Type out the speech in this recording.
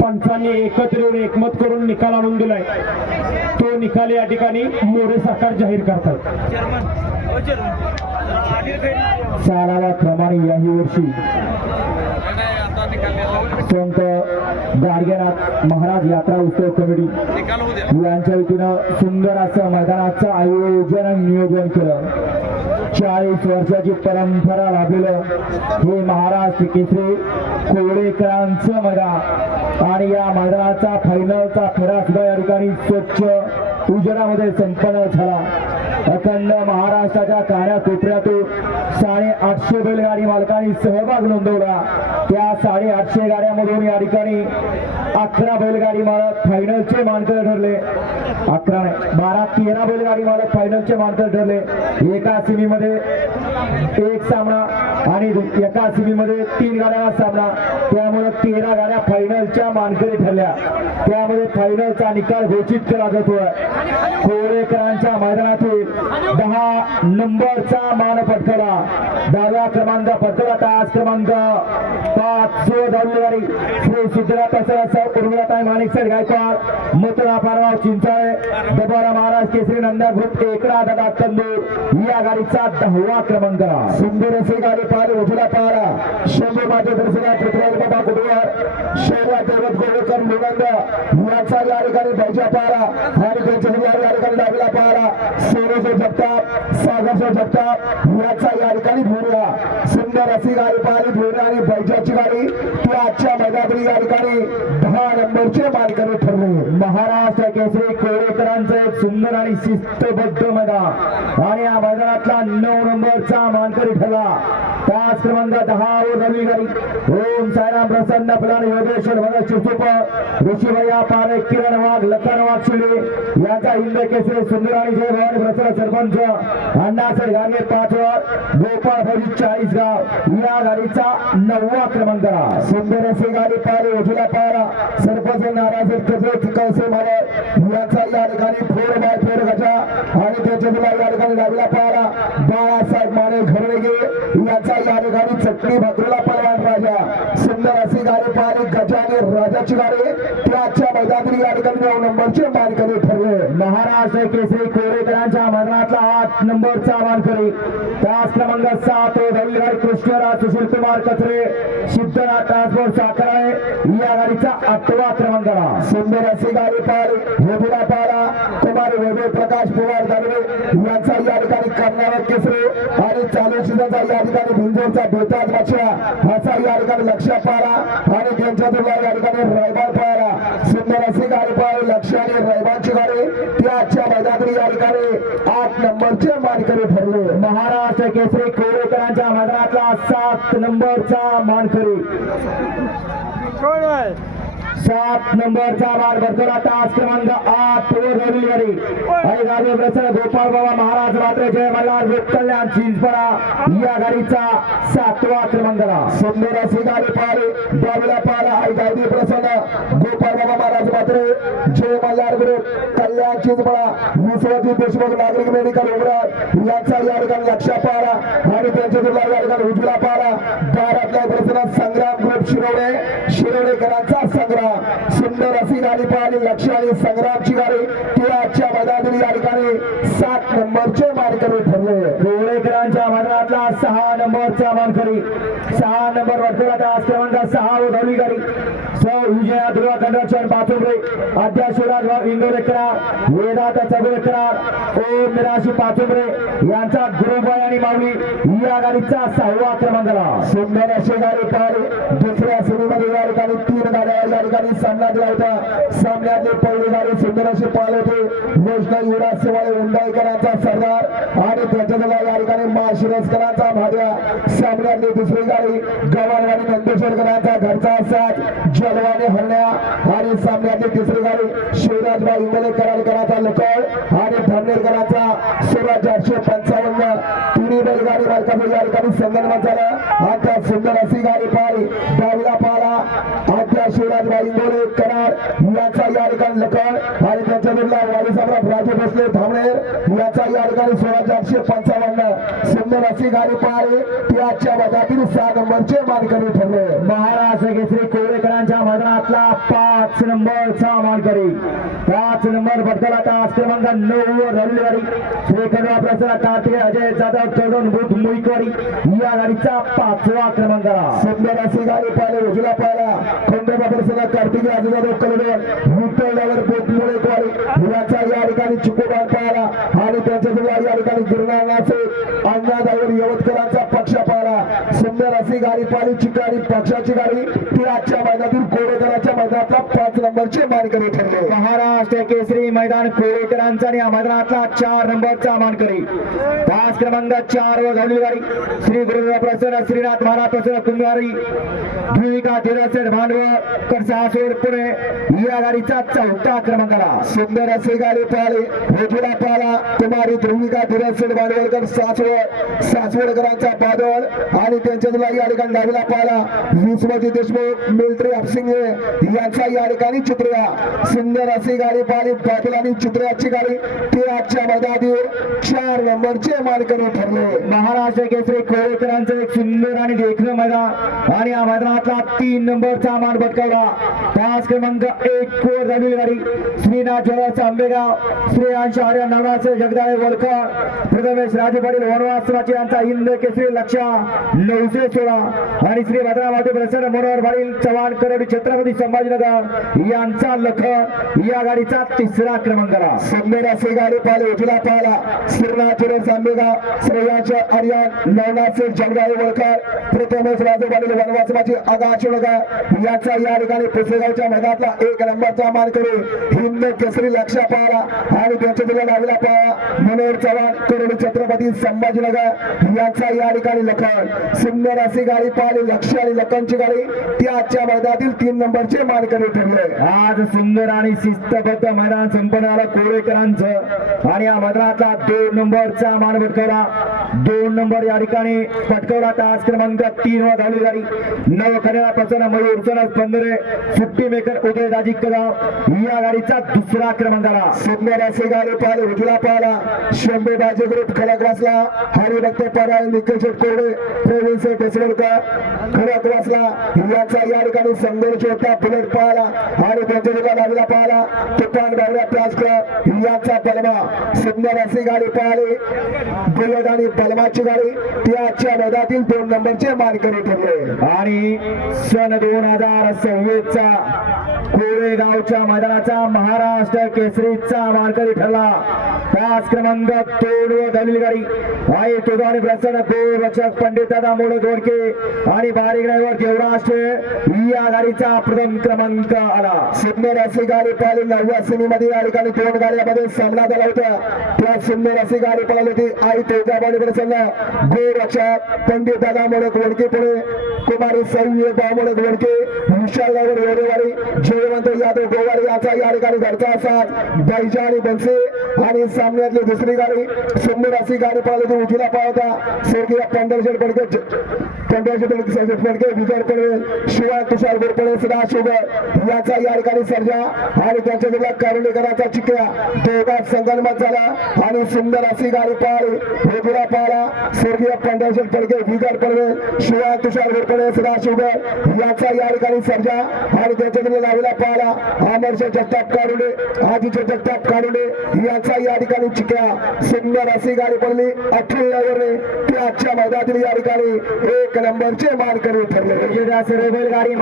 पंचांनी एकत्र येऊन एकमत करून निकाल आणून दिलाय. तो निकाल या ठिकाणी मोरे सरकार जाहीर करतात. सालाला क्रमाने याही वर्षी. संत गाडगेनाथ महाराज यात्रा उत्सव कमिटी यांच्या वतीनं सुंदर असं मैदानाचं आयोजन नियोजन केलं. चाळीस वर्षाची परंपरा लाभलेलं हे महाराष्ट्र केसरी कोळेकरांचं मैदान आणि या मैदानाचा फायनलचा फेरा सुद्धा या ठिकाणी स्वच्छ उजेडामध्ये संपन्न झाला. अखंड महाराष्ट्राच्या कानाकोपऱ्यातून साडेआठशे साडे आठशे बैलगाडी मालकांनी सहभाग नोंदवला. त्या साडे आठशे गाड्यामधून या ठिकाणी अकरा बैलगाडी मालक फायनलचे मानकर ठरले. अकरा नाही बारा तेरा बैलगाडी मालक फायनलचे मानकर ठरले. एका सिमीमध्ये एक सामना आणि एका सिमीमध्ये तीन गाड्या सामना. त्यामुळे तेरा गाड्या फायनलच्या मानकरी ठरल्या. त्यामध्ये फायनलचा निकाल घोषित केला जातोय. कोरेकरांच्या मैदानातील दहा नंबरचा मान पटकवला दहाव्या क्रमांक पटकवला तास क्रमांक पाच सो धावलेवारी श्री सिद्धनाथ सर उर्मिलाताई माणिकसर गायकवाड मथुरा पारगाव चिंचाळे दबोरा महाराज केसरी नंदा ग्रुप एकरा दादा तंदूर. या गाडीचा दहावा क्रमांक सुंदर असे गाडी पार उठला पारा. शंभू माझे दर्शना पृथ्वीराज बाबा कुटुंबार शहरात देवत गोवेकर मुरंग याचा या ठिकाणी बैजा पारा. आणि त्यांच्या या ठिकाणी डावीला पारा. सोनूचे जगताप सागरचे जगताप याचा या ठिकाणी भोरला सुंदर अशी गाडी पाहिली भोरला आणि बैजाची गाडी. ती आजच्या मैदानातील या ठिकाणी दहा नंबरचे मालकाने ठरले महाराष्ट्र केसरी कोळेकरांचं एक सुंदर आणि शिस्तबद्ध मैदान. आणि या मैदानातला नऊ नंबरचा मानकरी ठरला. तास क्रमांक दहा वर नवी गाडी ओम साईराम प्रसन्न फुलान योगेश्वर भगत शिवसुप ऋषीभैया पारे किरण वाघ लखन वाघ शिले यांचा हिंद केसरी सुंदर आणि जय भवानी प्रसन्न सरपंच अण्णासर गाडगे पाच वर गोपाळ भजी चाळीस गाव. या गाडीचा नववा क्रमांक सुंदर असे गाडी पारे उजला पारा सरपंच नाराज कसे कसे मारे. यांचा या ठिकाणी फोर बाय फोर गजा. आणि त्याच्या मुलाला या ठिकाणी लागला पारा बाळासाहेब माने घरवेगे याचा या ठिकाणी चटणी पलवान राजा. सुंदर अशी गाडी पाहिली गजाने राजाची गाडी. त्याच्या मैदानातील या ठिकाणी नऊ नंबरचे मानकरी ठरले. महाराष्ट्र केसरी कोरेकरांच्या मरणातला आठ नंबरचा मानकरी. त्याच क्रमांक सात रविवारी कृष्णराज सुशील कुमार कचरे सिद्धनाथ ट्रान्सपोर्ट साखराळे या गाडीचा आठवा क्रमांक सुंदर अशी गाडी पाहिली वेबुला पारा कुमार वेबे प्रकाश पवार दानवे यांचा या ठिकाणी कर्नाटक केसरी. भिंजोरचा बेताज माछा असा या ठिकाणी लक्ष पारा आणि त्यांच्यातून या ठिकाणी रायबार पारा सुंदर अशी गाडी पाहिली लक्ष आणि रायबारची गाडी. त्या आजच्या मैदानातील या ठिकाणी आठ नंबरचे मानकरी ठरले. महाराष्ट्र केसरी कोरेकरांच्या मैदानातला सात नंबरचा मानकरी. सात नंबरचा मार भरतो तास क्रमांक आठ वर रवी गाडी आणि गाडी प्रसन्न गोपाळ बाबा महाराज मात्र जय मल्हार विठ्ठल्यान चिंचपडा. या गाडीचा सातवा क्रमांक सुंदर अशी गाडी पाहिली. द्यावीला पाहिला. आणि गाडी प्रसन्न गोपाळ बाबा महाराज मात्र जय मल्हार ग्रुप कल्याण चिंचपडा. विश्वजित देशमुख नागरिक मेडिकल उमरात यांचा या ठिकाणी लक्ष पारा आणि त्यांच्या तुला या ठिकाणी उजला पारा सुंदर अशी गाडी पाहिली लक्ष आणि संग्रामची गाडी ती आजच्या मैदानातील या ठिकाणी सात नंबरचे मानकरी ठरले. रोळेकरांच्या मैदानातला सहा नंबरचा मानकरी. सहा नंबर वर्तुळात आज क्रमांक सहा व धवली गाडी. सौ विजया दुर्गा कंडाचर पाचुंबरे. आद्या शिवराज भाऊ इंदोर करार वेदांत चबुरे करार ओम निराशी पाचुंबरे यांचा गुरुबाई आणि माऊली या गाडीचा सहावा क्रमांकला सुंदर अशी गाडी पाहिली. दुसऱ्या श्रेणीमध्ये या ठिकाणी तीन गाड्या या ठिकाणी सामना दिला होता. सामन्यातले पहिले गाडी सुंदर असे पाहिली होते. वैष्णव युवराज सेवाळे उंडाईकरांचा सरदार आणि त्याच्या या ठिकाणी माशिरसकरांचा भाड्या सामन्यातली दुसरी गाडी गव्हाणवाडी नंदेश्वरकरांचा घरचा साथ. जलवाने हरण्या आणि सामन्यातली तिसरी गाडी शिवराजबाई इंगले कराडकरांचा लकड आणि धामनेरकरांचा स्वराज आठशे पंचावन्न. तिन्ही बैलगाडी मालकाचं या ठिकाणी संगणमत झालं. आता सुंदर अशी गाडी पाहिली. डावीला शिवराजबाई इंगोले कराड याचा या ठिकाणी लकड आणि त्याच्या बदला सम्राट राजे भोसले धामणे. याचा या ठिकाणी सोळा चारशे पंचावन्न. सुंदर अशी गाडी पाहिली ती आजच्या भागातील सहा नंबरचे मानकरी ठरले. महाराष्ट्र केसरी कोरेकरांच्या मैदानातला पाच नंबरचा मानकरी. पाच नंबर पटकाला तास क्रमांक नऊ रविवारी. झालेली गाडी कार्तिक अजय जाधव तरुण बुध मुईकवाडी या गाडीचा पाचवा क्रमांक सुंदर अशी गाडी पाहिले उजला पाहिला खंडोबा कार्तिक अजय जाधव कलडे विठ्ठलनगर बुध क्वारी याचा या ठिकाणी चिकोबार पाहिला. आणि त्यांच्या या ठिकाणी गिरणाराचे अण्णादावर यवतकरांचा पक्ष पाहिला. सुंदर अशी गाडी पाहिली चिकारी पक्षाची गाडी. ती आजच्या मैदानातील कोडे मैदानातला पाच नंबरचे मानकरी ठरले. महाराष्ट्र केसरी मैदान कोळेकरांचा आणि या मैदानातला चार नंबरचा मानकरी. पाच क्रमांक चार झालेली गाडी श्री गुरुदेव प्रसन्न श्रीनाथ महाराज प्रसन्न कुंभारी भूमिका धीरसेठ भांडवळ कडसासोड पुणे. या गाडीचा चौथा क्रमांकाला. सुंदर अशी गाडी पाहिली हेजुला पाहिला कुमारी ध्रुविका धीरसेठ भांडवलकर सासवड सासवडकरांचा बादल आणि त्यांच्या या ठिकाणी डावीला पाहिला विश्वजी देशमुख मिलिटरी हापसिंगे यांचा या ठिकाणी चित्रया सुंदर अशी गाडी पाहिली. पाटील आणि चित्रयाची गाडी ती आजच्या मैदानातील चार नंबरचे मानकरी ठरले. महाराष्ट्र केसरी कोळेकरांचं एक सुंदर आणि देखणं मैदान. आणि या मैदानातला तीन नंबरचा मान भटकावला. पाच क्रमांक एक कोर रवी गाडी श्रीनाथ ज्वेलर्स आंबेगाव. श्री अंश आर्य नवनाथ जगदाळे वलकर. प्रथमेश राजे पाटील वनवासमाची यांचा हिंद केसरी लक्ष. नऊशे सोळा. आणि श्री भद्रामाते प्रसन्न मनोहर पाटील चव्हाण करडी छत्रपती संभाजी संभाजीनगर यांचा लख या गाडीचा तिसरा क्रमांक क्रमांकाला सुंदर असे गाडी पाहिले उजला पाहिला श्रीनाथ आंबेगाव श्रेयाचे आर्यन नवनाथ जगदाळे वळकर प्रथमच राजे पाटील वनवासमाची आगाश वळकर याचा या ठिकाणी पुसेगावच्या मैदानातला एक नंबरचा मान करू हिंद केसरी लक्ष पाहिला आणि त्यांच्या दिल्या डावीला पाहा मनोहर चव्हाण करोडी छत्रपती संभाजीनगर याचा या ठिकाणी लखन. सुंदर अशी गाडी पाहिली लक्ष आणि लखनची गाडी ती आजच्या मैदानातील तीन नंबरचे मानकरी ठरले आज सुंदर आणि शिस्तबद्ध मैदान संपन्न झालं. कोळेकरांचं आणि या मैदानातला दोन नंबरचा मान पटकवला दोन नंबर या ठिकाणी. पटकवला तास क्रमांक तीन वर झाली गाडी नव खऱ्या प्रसन्न मयूर सनस पंधरे सुट्टी मेकर उदय दाजी कदम. या गाडीचा दुसरा क्रमांक आला. सुंदर असे गाडी पाहिले उजला पाहिला. शंभे बाजी ग्रुप खडकवासला हरिभक्त पराय निखिल शेट कोरडे प्रवीण शेठ देसवडकर खडकवासला याचा या ठिकाणी संघर्ष होता. बुलेट पाहिला आणि त्यांच्या दुकान लागला पाहिला. तुफान बावड्या प्लास्कर याचा पलमा. सुंदर असे गाडी पाहिले. बुलेट आणि कलमाची गाडी ती आजच्या मैदानातील दोन नंबरचे मानकरी ठरले. आणि सन दोन हजार सव्वीस चा कोरेगावच्या मैदानाचा महाराष्ट्र केसरीचा मानकरी ठरला. पाच क्रमांक दोन व झालेली गाडी. आई तुझा आणि प्रसन्न गोल पंडित दादा मोड दोडके आणि बारीक ड्रायव्हर देवराष्ट्र या गाडीचा प्रथम क्रमांक आला. सुंदर अशी गाडी पाहिली नवव्या सिनेमध्ये या ठिकाणी दोन गाड्यामध्ये सामना झाला होता. त्या सुंदर अशी गाडी पळाली होती. आई तुळजाबाई प्रसन्न गोरक्षक पंडित दादा मोडक वडके पुढे. कुमारी सैन्य मोडक वडके विशालनगर नगर जयवंत यादव गोवारी याचा या ठिकाणी घरचा असा बैजा आणि बनसे आणि सामन्यातली दुसरी गाडी सुंदर अशी गाडी पाहिली होती उजवीला पाहता स्वर्गीय पंढरशेठ पडके पंढरशेठ पडके पडके विजय पडवेल शिवाय तुषार गोरपडे सदाशिव याचा या ठिकाणी सर्जा. आणि त्यांच्या दिल्या कारुणीकराचा चिक्या दोघात संगनमत झाला. आणि सुंदर अशी गाडी पाहिली वेगुरा पाहिला स्वर्गीय पंढरशेठ फडके विजय पडवेल शिवाय तुषार गोरपडे सदाशिव याचा या ठिकाणी सर्जा. आणि त्यांच्या दिल्या गावीला पाहिला अमरशे जगताप कारुडे आजीचे जगताप कारुडे याचा या ठिकाणी चिक्या सुंदर अशी गाडी पडली. अठ्ठावीस त्या आजच्या मैदानातील या ठिकाणी एक नंबरचे मानकरी ठरले. रेबल गाडी